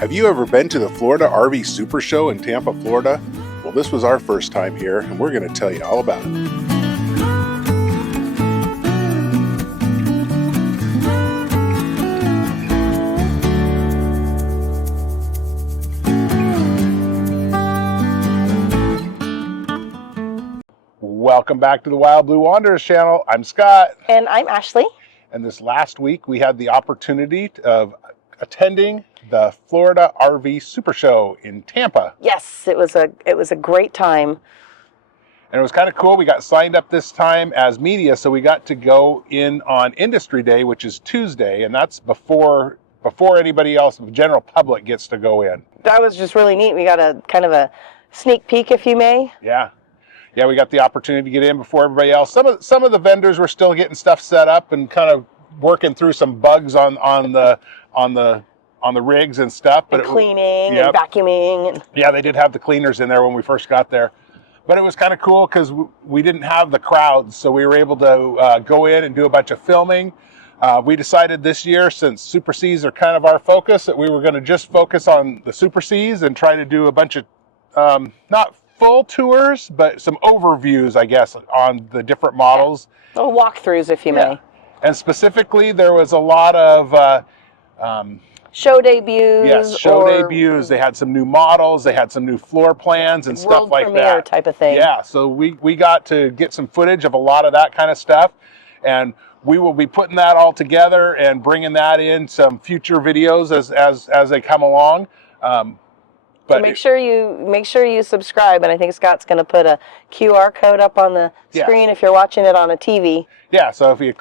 Have you ever been to the Florida RV SuperShow in Tampa, Florida? Well, this was our first time here, and we're going to tell you all about it. Welcome back to the Wild Blue Wanderers channel. I'm Scott. And I'm Ashley. And this last week, we had the opportunity of attending the Florida RV SuperShow in Tampa. Yes, it was a great time. And it was kind of cool. We got signed up this time as media, so we got to go in on Industry Day, which is Tuesday, and that's before anybody else, the general public, gets to go in. That was just really neat. We got a kind of a sneak peek, if you may. Yeah, we got the opportunity to get in before everybody else. Some of the vendors were still getting stuff set up and kind of working through some bugs on the rigs and stuff. But cleaning and vacuuming. Yeah, they did have the cleaners in there when we first got there. But it was kind of cool because we didn't have the crowds, so we were able to go in and do a bunch of filming. We decided this year, since Super Cs are kind of our focus, that we were going to just focus on the Super Cs and try to do a bunch of, not full tours, but some overviews, I guess, on the different models. Yeah. Little walkthroughs, if you may. And specifically, there was a lot of show debuts. Yes, show debuts. They had some new models. They had some new floor plans and stuff like that. World premiere type of thing. Yeah, so we got to get some footage of a lot of that kind of stuff, and we will be putting that all together and bringing that in some future videos as they come along. But make sure you subscribe, and I think Scott's going to put a QR code up on the screen if you're watching it on a TV. Yeah, so if you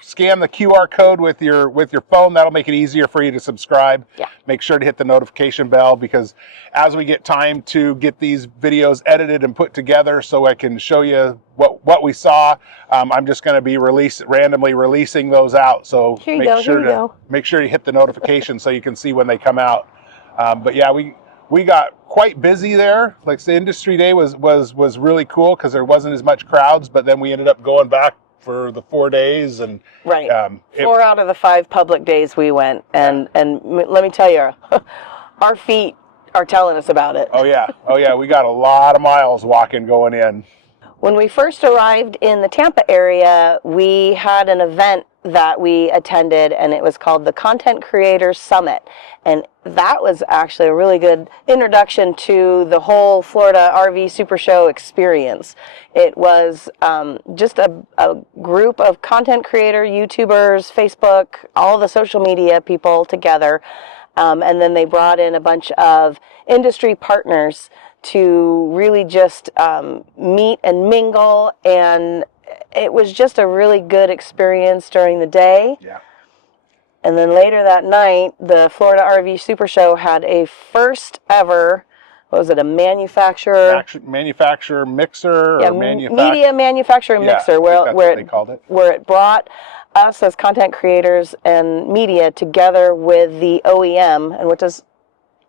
scan the QR code with your phone, that'll make it easier for you to subscribe. Yeah. Make sure to hit the notification bell, because as we get time to get these videos edited and put together so I can show you what we saw, I'm just going to be randomly releasing those out. So make sure you hit the notification so you can see when they come out. But yeah, we got quite busy there. Like the Industry Day was really cool because there wasn't as much crowds, but then we ended up going back for the 4 days. And right. 4 out of the 5 public days we went. And let me tell you, our feet are telling us about it. Oh yeah. We got a lot of miles walking going in. When we first arrived in the Tampa area, we had an event that we attended, and it was called the Content Creators Summit. And that was actually a really good introduction to the whole Florida RV SuperShow experience. It was just a group of content creator, YouTubers, Facebook, all the social media people together. And then they brought in a bunch of industry partners to really just meet and mingle, and it was just a really good experience during the day. Yeah. And then later that night, the Florida RV SuperShow had a first ever, what was it, a manufacturer mixer? Yeah, media manufacturer mixer, where it brought us as content creators and media together with the OEM. And what does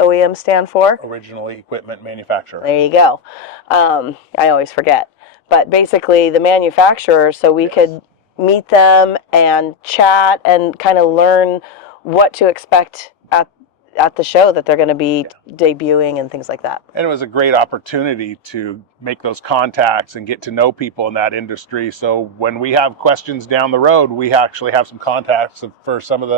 OEM stand for? Original Equipment Manufacturer. There you go. I always forget. But basically the manufacturer, so we could meet them and chat and kind of learn what to expect at the show that they're going to be debuting and things like that. And it was a great opportunity to make those contacts and get to know people in that industry. So when we have questions down the road, we actually have some contacts for some of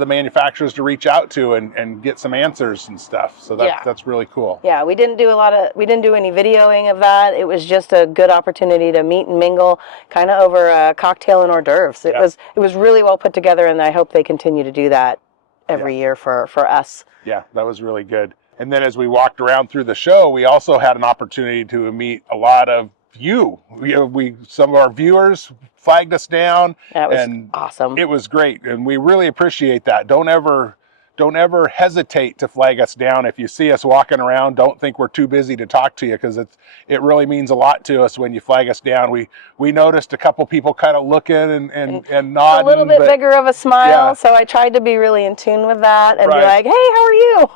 the manufacturers to reach out to and get some answers and stuff. So that's really cool. Yeah, we didn't do any videoing of that. It was just a good opportunity to meet and mingle kind of over a cocktail and hors d'oeuvres. It was really well put together, and I hope they continue to do that every year for us. Yeah, that was really good. And then as we walked around through the show, we also had an opportunity to meet a lot of some of our viewers flagged us down. That was awesome. It was great, and we really appreciate that. Don't ever hesitate to flag us down. If you see us walking around, don't think we're too busy to talk to you, because it really means a lot to us when you flag us down. We noticed a couple people kind of looking and nodding. A little bit bigger of a smile, so I tried to be really in tune with that and be like, hey, how are you?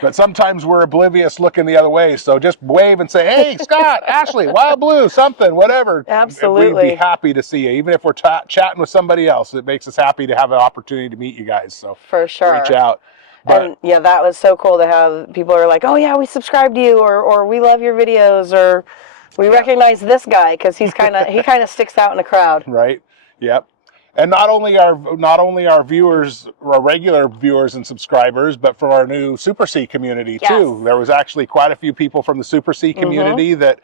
But sometimes we're oblivious looking the other way, so just wave and say, hey, Scott, Ashley, Wild Blue, something, whatever. Absolutely. We'd be happy to see you. Even if we're chatting with somebody else, it makes us happy to have an opportunity to meet you guys. So for sure. Reach out. But, and yeah, that was so cool to have people are like, oh yeah, we subscribe to you, or we love your videos, or we recognize this guy because he kind of sticks out in the crowd. Right. Yep. And not only our viewers, our regular viewers and subscribers, but for our new Super C community too. Yes. There was actually quite a few people from the Super C community that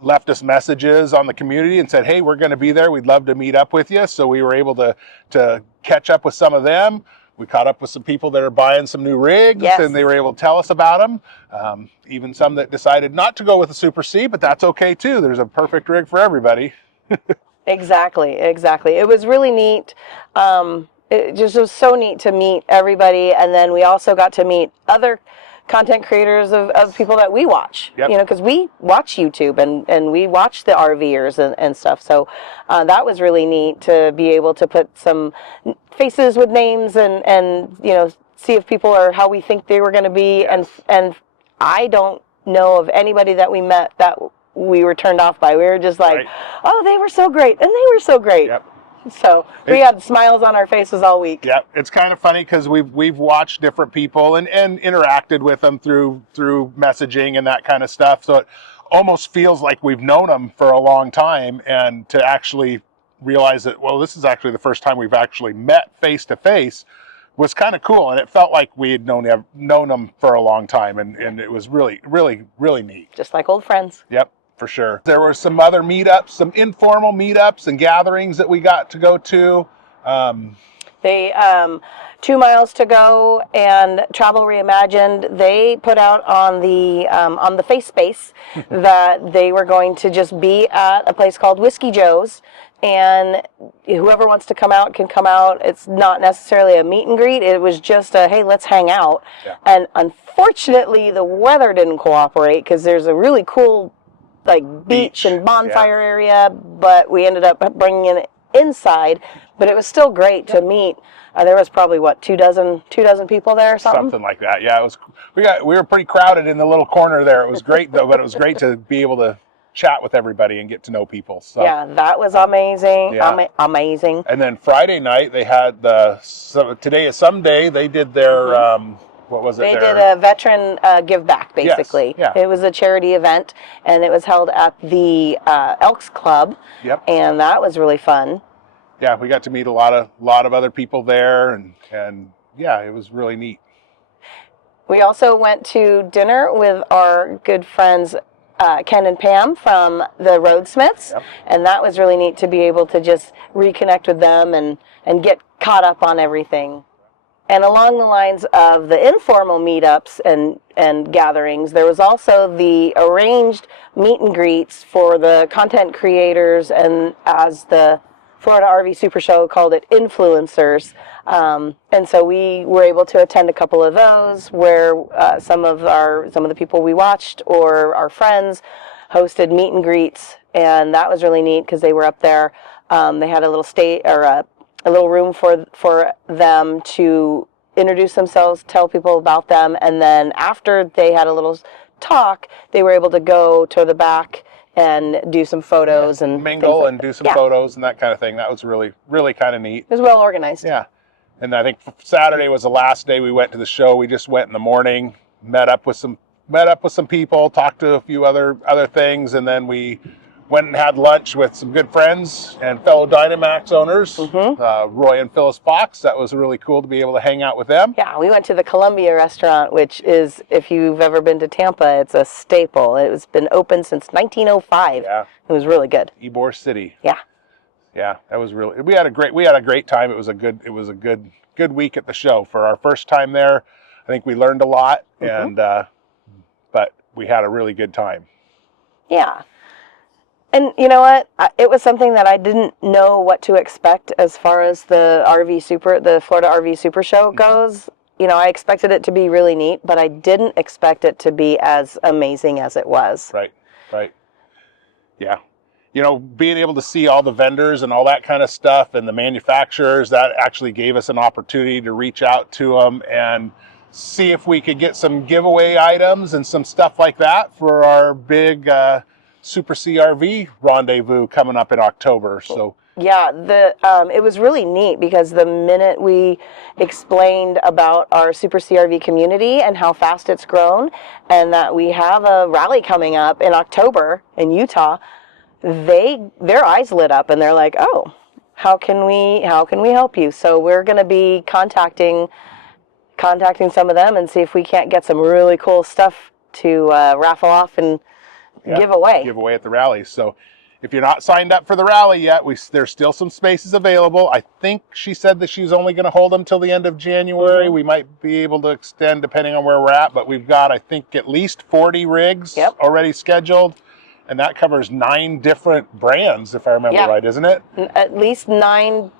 left us messages on the community and said, "Hey, we're going to be there. We'd love to meet up with you." So we were able to catch up with some of them. We caught up with some people that are buying some new rigs, and they were able to tell us about them. Even some that decided not to go with the Super C, but that's okay too. There's a perfect rig for everybody. Exactly. It was really neat. It just was so neat to meet everybody, and then we also got to meet other content creators of people that we watch. Yep. You know, because we watch YouTube and we watch the RVers and stuff. So that was really neat to be able to put some faces with names and you know, see if people are how we think they were going to be. Yes. And I don't know of anybody that we met that we were turned off by. We were just like, oh, they were so great, and they were so great. Yep. So we had smiles on our faces all week. Yeah, it's kind of funny because we've watched different people and interacted with them through messaging and that kind of stuff. So it almost feels like we've known them for a long time, and to actually realize that, well, this is actually the first time we've actually met face to face was kind of cool, and it felt like we had known them for a long time, and it was really, really, really neat. Just like old friends. Yep. For sure. There were some other meetups, some informal meetups and gatherings that we got to go to. They 2 Miles to Go and Travel Reimagined, they put out on the face space that they were going to just be at a place called Whiskey Joe's, and whoever wants to come out can come out. It's not necessarily a meet and greet. It was just a, hey, let's hang out. Yeah. And unfortunately, the weather didn't cooperate because there's a really cool beach and bonfire area, but we ended up bringing it inside. But it was still great to meet. There was probably two dozen people there or something like that. Yeah, it was. We were pretty crowded in the little corner there. It was great though, but it was great to be able to chat with everybody and get to know people. So yeah, that was amazing. Yeah. Amazing. And then Friday night they had Today is Someday. They did their. What was it? They did a veteran give back, basically. Yes, yeah. It was a charity event, and it was held at the Elks Club. Yep. And that was really fun. Yeah, we got to meet a lot of other people there, and yeah, it was really neat. We also went to dinner with our good friends Ken and Pam from the Roadsmiths, yep. And that was really neat to be able to just reconnect with them and get caught up on everything. And along the lines of the informal meetups and gatherings, there was also the arranged meet and greets for the content creators, and as the Florida RV SuperShow called it, influencers. And so we were able to attend a couple of those where some of the people we watched or our friends hosted meet and greets, and that was really neat because they were up there. They had a little room for them to introduce themselves, tell people about them, and then after they had a little talk, they were able to go to the back and do some photos and mingle and do some photos and that kind of thing. That was really, really kind of neat. It was well organized. Yeah. And I think Saturday was the last day we went to the show. We just went in the morning, met up with some people, talked to a few other things, and then we went and had lunch with some good friends and fellow Dynamax owners, Roy and Phyllis Fox. That was really cool to be able to hang out with them. Yeah, we went to the Columbia restaurant, which is, if you've ever been to Tampa, it's a staple. It's been open since 1905. Yeah. It was really good. Ybor City. Yeah. Yeah, that was really. We had a great time. It was a good week at the show for our first time there. I think we learned a lot, and but we had a really good time. Yeah. And you know what? It was something that I didn't know what to expect as far as the Florida RV SuperShow goes. You know, I expected it to be really neat, but I didn't expect it to be as amazing as it was. Right. Yeah. You know, being able to see all the vendors and all that kind of stuff and the manufacturers, that actually gave us an opportunity to reach out to them and see if we could get some giveaway items and some stuff like that for our big Super CRV rendezvous coming up in October. So Yeah, it was really neat because the minute we explained about our Super CRV community and how fast it's grown, and that we have a rally coming up in October in Utah, their eyes lit up and they're like, "Oh, how can we help you?" So we're going to be contacting some of them and see if we can't get some really cool stuff to raffle off and give away at the rally. So if you're not signed up for the rally yet, there's still some spaces available. I think she said that she's only going to hold them till the end of January. We might be able to extend depending on where we're at, but we've got, I think, at least 40 rigs already scheduled, and that covers 9 different brands, if I remember right, isn't it? At least nine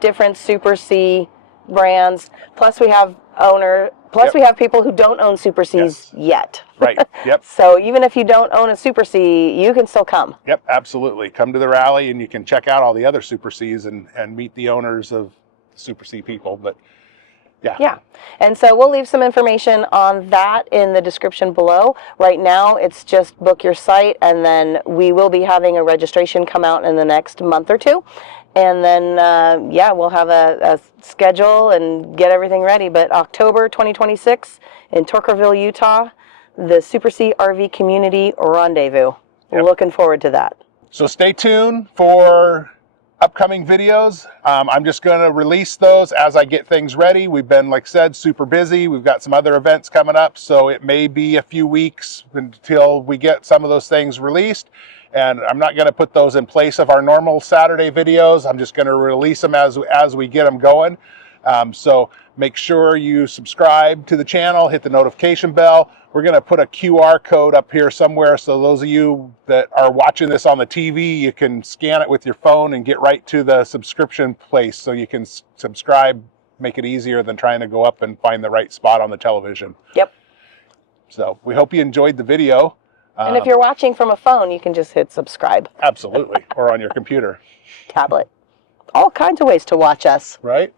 different Super C brands. Plus we have we have people who don't own Super Cs yet. Right. Yep. So even if you don't own a Super C, you can still come. Yep, absolutely. Come to the rally and you can check out all the other Super Cs and meet the owners of Super C people. But yeah. And so we'll leave some information on that in the description below. Right now, it's just book your site, and then we will be having a registration come out in the next month or two. And then, we'll have a schedule and get everything ready. But October 2026 in Torkerville, Utah, the Super C RV Community Rendezvous. Yep. Looking forward to that. So stay tuned for upcoming videos. I'm just going to release those as I get things ready. We've been, like I said, super busy. We've got some other events coming up, so it may be a few weeks until we get some of those things released. And I'm not going to put those in place of our normal Saturday videos. I'm just going to release them as we get them going. So make sure you subscribe to the channel, hit the notification bell. We're going to put a QR code up here somewhere, so those of you that are watching this on the TV, you can scan it with your phone and get right to the subscription place, so you can subscribe, make it easier than trying to go up and find the right spot on the television. Yep. So we hope you enjoyed the video. And if you're watching from a phone, you can just hit subscribe. Absolutely. Or on your computer. Tablet. All kinds of ways to watch us. Right?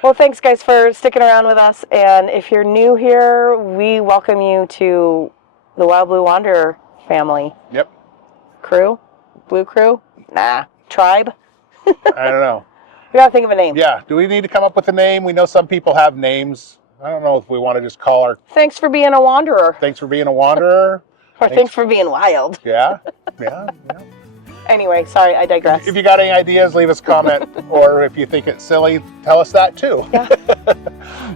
Well, thanks, guys, for sticking around with us. And if you're new here, we welcome you to the Wild Blue Wanderer family. Yep. Crew? Blue crew? Nah. Tribe? I don't know. We got to think of a name. Yeah. Do we need to come up with a name? We know some people have names. I don't know if we want to just call our... Thanks for being a wanderer. Thanks for being a wanderer. Or thanks for being wild. Yeah. Anyway, sorry, I digress. If you got any ideas, leave us a comment. Or if you think it's silly, tell us that too. Yeah.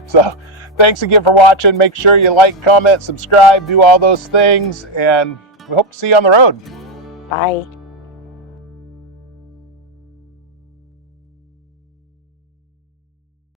So, thanks again for watching. Make sure you like, comment, subscribe, do all those things. And we hope to see you on the road. Bye.